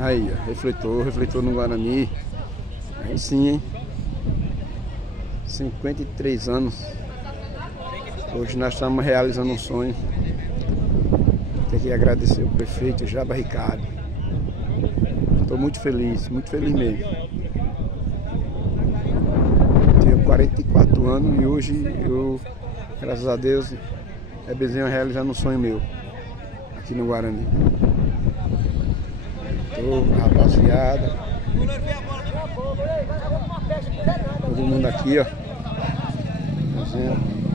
Aí, ó, refletor no Guarani. Aí sim, hein? 53 anos. Hoje nós estamos realizando um sonho. Tenho que agradecer o prefeito Jaba Ricardo. Estou muito feliz mesmo. Tenho 44 anos e hoje eu, graças a Deus, venho realizando um sonho meu aqui no Guarani. Rapaziada, todo mundo aqui, ó, fazendo.